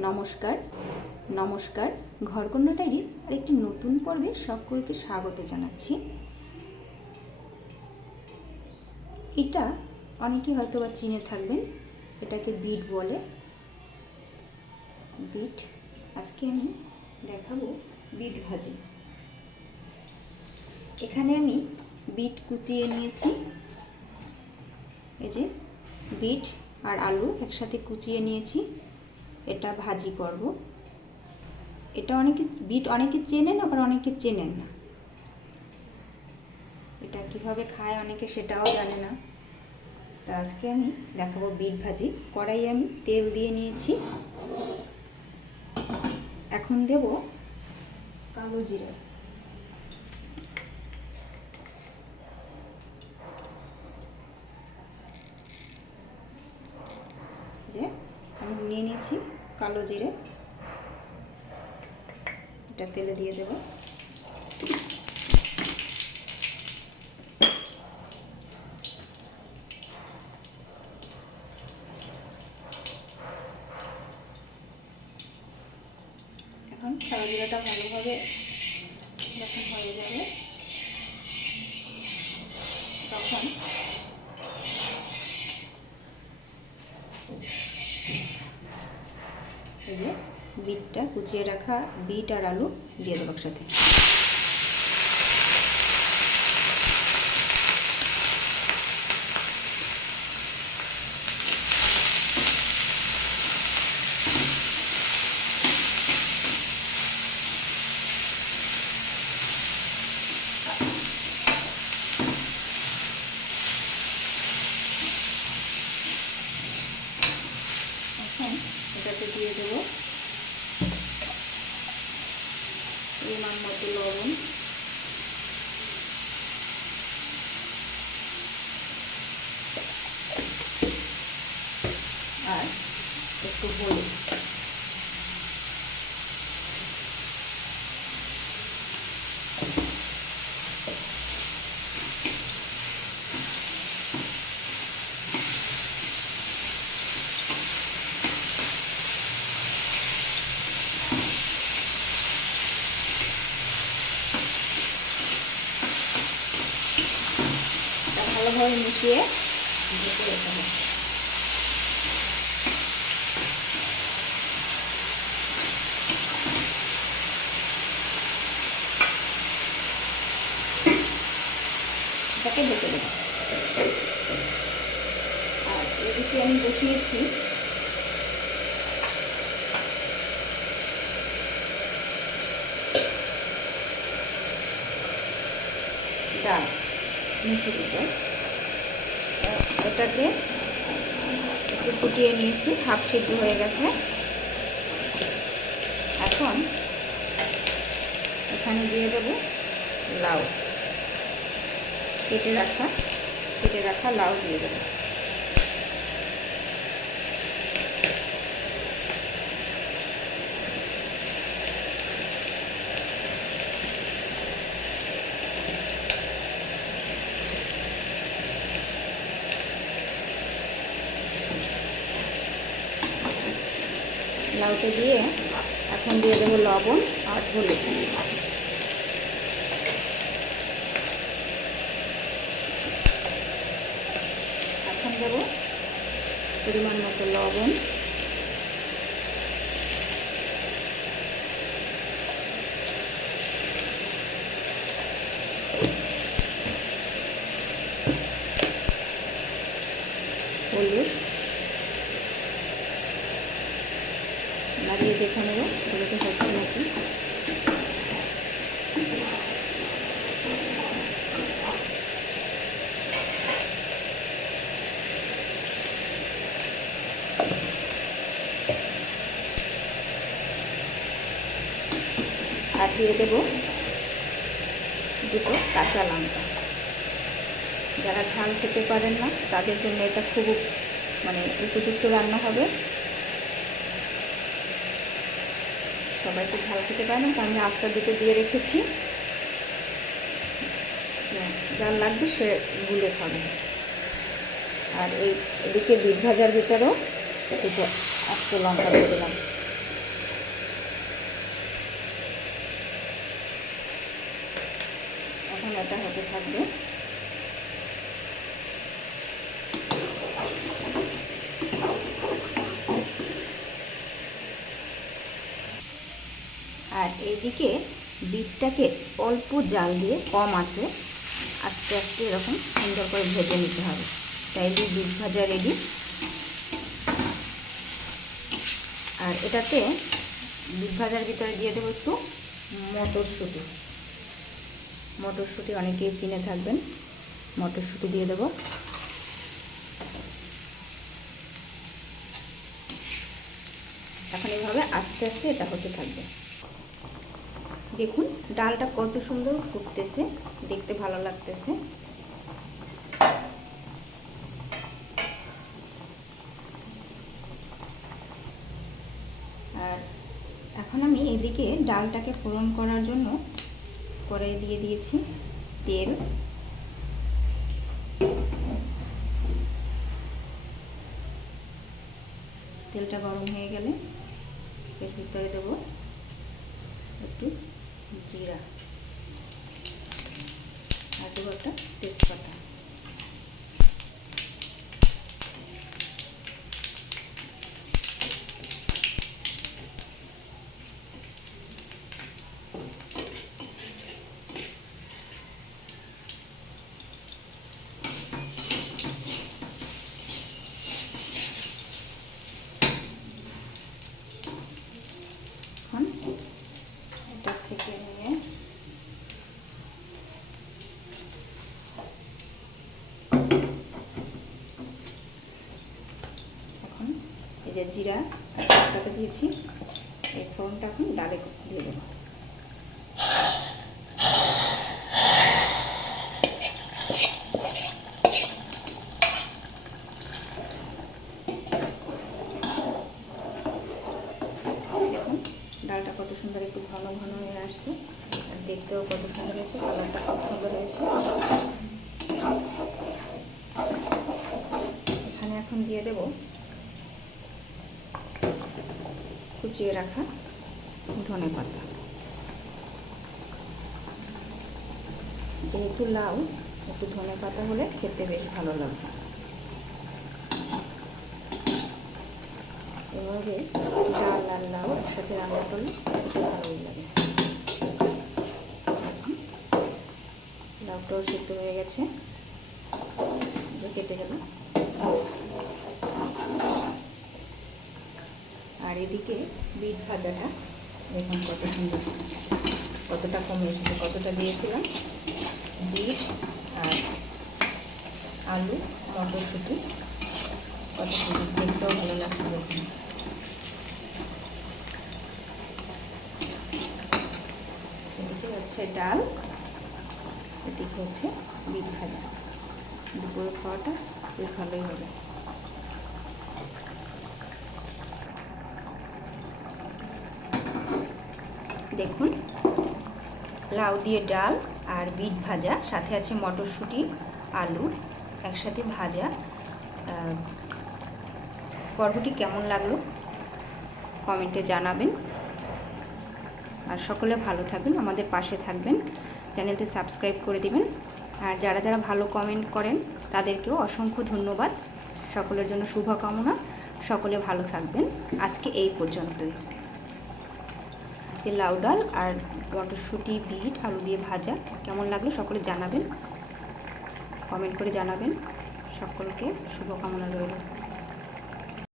নমস্কার নমস্কার ঘরকন্যা ডায়েরির আরেকটি নতুন পর্বে সকলকে স্বাগত জানাচ্ছি। এটা অনেকে হয়তো বা চিনে থাকবেন, এটাকে বিট বলে। বিট আজকে আমি দেখাবো বিট ভাজি। এখানে আমি বিট কুচিয়ে নিয়েছি, এই যে বিট আর আলু একসাথে কুচিয়ে নিয়েছি, এটা ভাজি করব। এটা বিট অনেকে চেনেন, আবার অনেকে চেনেন না। এটা কিভাবে খায় অনেকে সেটাও জানে না। তা আজকে আমি দেখাবো বিট ভাজি। কড়াইয়ে আমি তেল দিয়ে নিয়েছি, এখন দেব কালো জিরা। যে আমি নিয়ে নিয়েছি কালো জিরে, এটা তেলে দিয়ে দেব। এখন কালো জিরাটা ভালোভাবে যখন হয়ে যাবে তখন এই যে বিটটা কুচিয়ে রাখা বিট আর আলু দিয়ে দেবো একসাথে। এখন এটাতে দিয়ে দেবো পরিমাণ মতো লবণ, আর একটু হলুদ। ভালোভাবে মিশিয়ে ঢেকে রেখে হবে। এটাকে ঢেকে দেবো। আর এদিকে আমি বসিয়েছি ডাল, মুসুর ডাল। এটাকে একটু ফুটিয়ে নিয়েছি, হাফ সিদ্ধ হয়ে গেছে। এখন এখানে দিয়ে দেব লাউ, কেটে রাখা লাউ দিয়ে দেব। লাউটা দিয়ে এখন দিয়ে দেবো লবণ আর হলুদ। এখন দেবো পরিমাণ মতো লবণ, হলুদ, নাড়িয়ে দেখে নেব এগুলোতে হচ্ছে নাকি। আর দিয়ে দেব দুটো কাঁচা লঙ্কা। যারা ঝাল খেতে পারেন না তাদের জন্য এটা খুব উপযুক্ত রান্না হবে। সবাই তো ঝাল খেতে পারে না, তো আমি আস্তা দুটো দিয়ে রেখেছি, যার লাগবে সে গুলে খাবে। আর এদিকে বিট ভাজার ভিতরেও দুটো আস্ত লঙ্কা দিয়ে দিলাম। ভাজাটা হতে থাকবে। আর এইদিকে বিটটাকে অল্প জাল দিয়ে কম আঁচে আস্তে আস্তে এরকম সুন্দর করে ভেজে নিতে হবে। তাইলে বিট ভাজা রেডি। আর এটাতে বিট ভাজার ভিতরে দিয়ে দেবো একটু মটরশুঁটি। মটরশুঁটি অনেকেই চিনে থাকবেন, মটরশুঁটি দিয়ে দেবো। এখন এইভাবে আস্তে আস্তে এটা হতে থাকবে। দেখুন ডালটা কত সুন্দর ফুটতেছে, দেখতে ভালো লাগতেছে। আর এখন আমি এদিকে ডালটাকে ফোড়ন করার জন্য কড়াই দিয়ে দিয়েছি তেল। তেলটা গরম হয়ে গেলে এর ভিতরে দেবো একটু জিরা আর দেবো একটা তেজপাতা। এখন এটা থেকে নিয়ে এখন এই যে জিরা আর তেজপাতা দিয়েছি, এই ফোড়নটা এখন ডালে দিয়ে দেবো। ডালটা কত সুন্দর একটু ঘন ঘন হয়ে আসছে, আর দেখতেও কত সুন্দর হয়েছে, কালারটা খুব সুন্দর হয়েছে। এখানে এখন দিয়ে দেব কুচিয়ে রাখা ধনেপাতা। যেহেতু লাউ, একটু ধনেপাতা হলে খেতে বেশ ভালো লাগবে। এভাবে ডাল আর লাউ একসাথে রান্না করলে খেতে ভালোই লাগে। লাউটাও সিদ্ধ হয়ে গেছে, কেটে গেল। আর এদিকে বিট ভাজাটা দেখুন কত সুন্দর, কতটা কমে এসেছে, কতটা দিয়েছিলাম। বিট আর আলু মটরশুঁটি কত সুন্দর, দেখতেও ভালো লাগছে। দেখুন এদিকে হচ্ছে ডাল, এদিকে হচ্ছে বিট ভাজা। দুপুরে খাওয়াটা খুব ভালোই হবে। দেখুন লাউ দিয়ে ডাল আর বিট ভাজা, সাথে আছে মটরশুঁটি আলু একসাথে ভাজা। পর্বটি কেমন লাগলো কমেন্টে জানাবেন। আর সকলে ভালো থাকবেন, আমাদের পাশে থাকবেন, চ্যানেলটি সাবস্ক্রাইব করে দিবেন। আর যারা যারা ভালো কমেন্ট করেন তাদেরকেও অসংখ্য ধন্যবাদ। সকলের জন্য শুভকামনা, সকলে ভালো থাকবেন। আজকে এই পর্যন্তই। আজকে লাউ ডাল আর মটরশুঁটি বিট আলু দিয়ে ভাজা কেমন লাগলো সকলে জানাবেন, কমেন্ট করে জানাবেন। সকলকে শুভকামনা রইল।